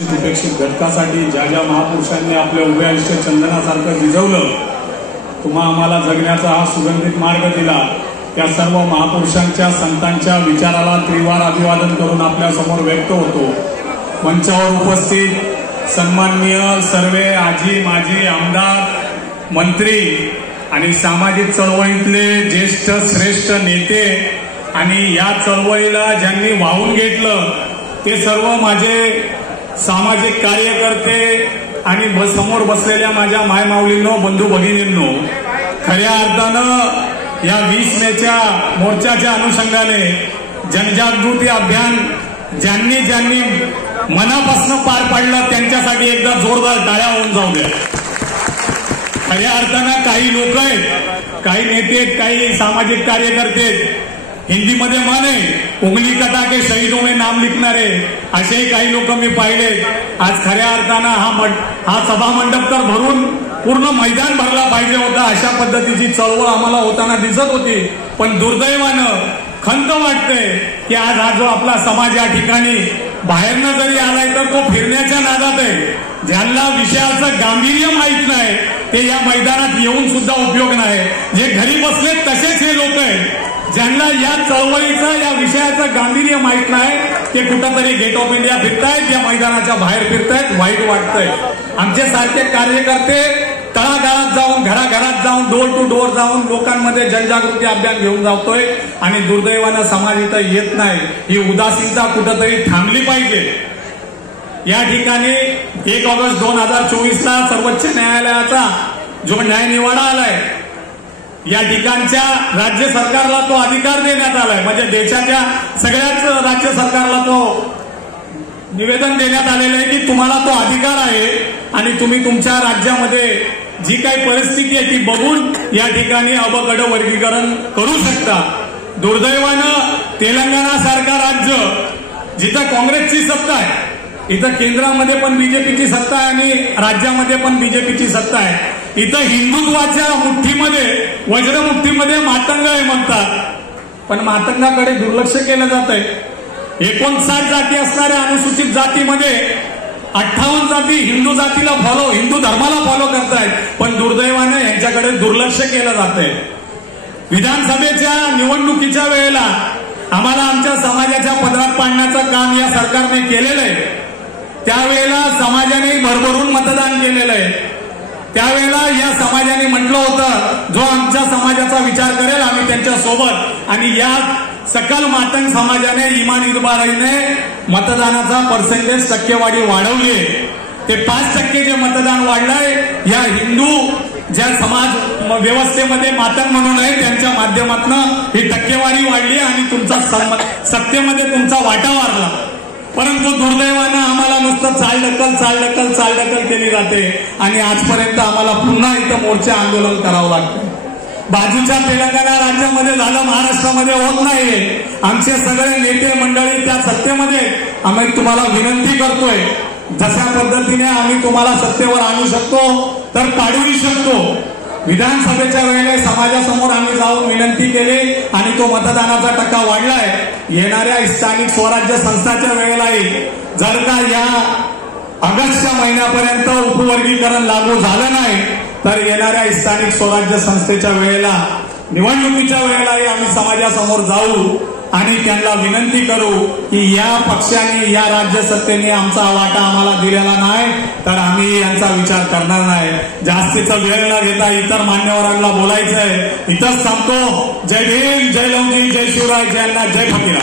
उपेक्षित घटकासाठी ज्या ज्या महापुरुषांनी आपल्या उभे आयुष्य चंदनासारखं भिजवलं, तुम्हा आम्हाला जगण्याचा हा सुगंधित मार्ग दिला, त्या सर्व महापुरुषांच्या संतांच्या विचाराला त्रिवार अभिवादन करून आपल्या समोर व्यक्त होतो। मंचावर उपस्थित सन्माननीय सर्वे आजी माजी आमदार, मंत्री आणि सामाजिक चळवळीतले ज्येष्ठ श्रेष्ठ नेते आणि या चळवळीला ज्यांनी वाहून घेतलं ते सर्व माझे सामाजिक कार्यकर्ते आणि समोर बसलेल्या माझ्या मायमाऊलींनो, बंधू भगिनींनो, खऱ्या अर्थानं या 20 मेच्या मोर्चाच्या अनुषंगाने जनजागृती अभियान ज्यांनी ज्यांनी मनापासून पार पाडलं त्यांच्यासाठी एकदा जोरदार टाळ्या होऊन जाऊ द्या। खऱ्या अर्थानं काही लोक आहेत, काही नेते, काही सामाजिक कार्यकर्ते, हिंदी मध्ये माने उंगली कटा के शहीदों में नाम लिखणारे असे काही लोक मी पाहिले। आज खऱ्या अर्थानं हा सभा मंडप तर भरून पूर्ण मैदान भरला पाहिजे होता, अशा पद्धतीची चळवळ आम्हाला होताना दिसत होती। पण दुर्दैवानं खंत वाटते की आज हा जो आपला समाज या ठिकाणी बाहेरनं जरी आलाय तर तो फिरण्याच्या नादात आहे। ज्यांना विषयाचं गांभीर्य माहीत नाही ते या मैदानात येऊन सुद्धा उपयोग नाही। जे घरी बसले तसेच हे लोक आहेत ज्यांना या चळवळीचं या विषयाचं गांभीर्य माहीत नाही, ते कुठंतरी गेट ऑफ इंडिया फिरतायत, या मैदानाच्या बाहेर फिरतायत, वाईट वाटतंय। आमचे सारखे कार्यकर्ते तळागाळात जाऊन, घराघरात जाऊन, डोर टू डोर जाऊन लोकांमध्ये जनजागृती अभियान घेऊन जातोय आणि दुर्दैवानं समाज इथं येत नाही। ही उदासीनता कुठंतरी थांबली पाहिजे। या ठिकाणी 1 ऑगस्ट 2024ला सर्वोच्च न्यायालयाचा जो न्यायनिवाडा आलाय, या ठिकाणच्या राज्य सरकारला तो अधिकार देण्यात आलाय, म्हणजे देशाच्या सगळ्याच राज्य सरकारला तो निवेदन देण्यात आलेलं आहे की तुम्हाला तो अधिकार आहे आणि तुम्ही तुमच्या राज्यामध्ये जी काही परिस्थिती आहे ती बघून या ठिकाणी अबगड वर्गीकरण करू शकता। दुर्दैवानं तेलंगणा सारखा राज्य जिथं काँग्रेसची सत्ता आहे, इथं केंद्रामध्ये पण बीजेपीची सत्ता आहे आणि राज्यामध्ये पण बीजेपीची सत्ता आहे, इथं हिंदुत्वाच्या मुठ्ठीमध्ये, वज्रमुठ्ठीमध्ये मातंग आहे म्हणतात, पण मातंगाकडे दुर्लक्ष केलं जात आहे। 59 जाती असणाऱ्या अनुसूचित जातीमध्ये 58 जाती हिंदू जातीला फॉलो, हिंदू धर्माला फॉलो करतायत, पण दुर्दैवाने यांच्याकडे दुर्लक्ष केलं जात आहे। विधानसभेच्या निवडणुकीच्या वेळेला आम्हाला आमच्या समाजाच्या पदरात पाडण्याचं काम या सरकारने केलेलं आहे। त्यावेळेला समाजाने भरभरून मतदान केलेलं आहे। त्यावेळेला या समाजाने म्हटलं होतं जो आमच्या समाजाचा विचार करेल आम्ही त्यांच्या सोबत, आणि या सकल मातंग समाजाने इमान इतबारीने मतदानाचा पर्सेंटेज टक्केवारी वाढवली। ते 5% जे मतदान वाढलंय या हिंदू ज्या समाज व्यवस्थेमध्ये मातंग म्हणून आहे त्यांच्या माध्यमातून ही टक्केवारी वाढली आणि तुमचा सत्तेमध्ये तुमचा वाटा वाढला। परंतु दुर्दैवानं आम्हाला नुसतं चालढकल केली जाते आणि आजपर्यंत आम्हाला पुन्हा इथं मोर्चा आंदोलन करावं लागतं। बाजूच्या तेलंगणा राज्यामध्ये झालं, महाराष्ट्रामध्ये होत नाहीये। आमचे सगळे नेते मंडळी त्या सत्तेमध्ये, आम्ही तुम्हाला विनंती करतोय जशा पद्धतीने आम्ही तुम्हाला सत्तेवर आणू शकतो तर पाडूही शकतो। विधानसभेच्या वेळेला समाजासमोर आम्ही जाऊन विनंती केली आणि तो मतदानाचा टक्का वाढलाय। येणाऱ्या स्थानिक स्वराज्य संस्थाच्या वेळेलाही जर का या ऑगस्टच्या महिन्यापर्यंत उपवर्गीकरण लागू झालं नाही तर येणाऱ्या स्थानिक स्वराज्य संस्थेच्या वेळेला, निवडणुकीच्या वेळेलाही आम्ही समाजासमोर जाऊ आणि त्यांना विनंती करू की या पक्षाने, या राज्य सत्तेने आमचा वाटा आम्हाला दिलेला नाही तर आम्ही यांचा विचार करणार नाही। जास्तीचा वेळ न घेता इतर मान्यवरांना बोलायचंय, इथंच सांगतो। जय भीम, जय लवजी, जय शिवराय, जय अण्णा, जय फकीरा।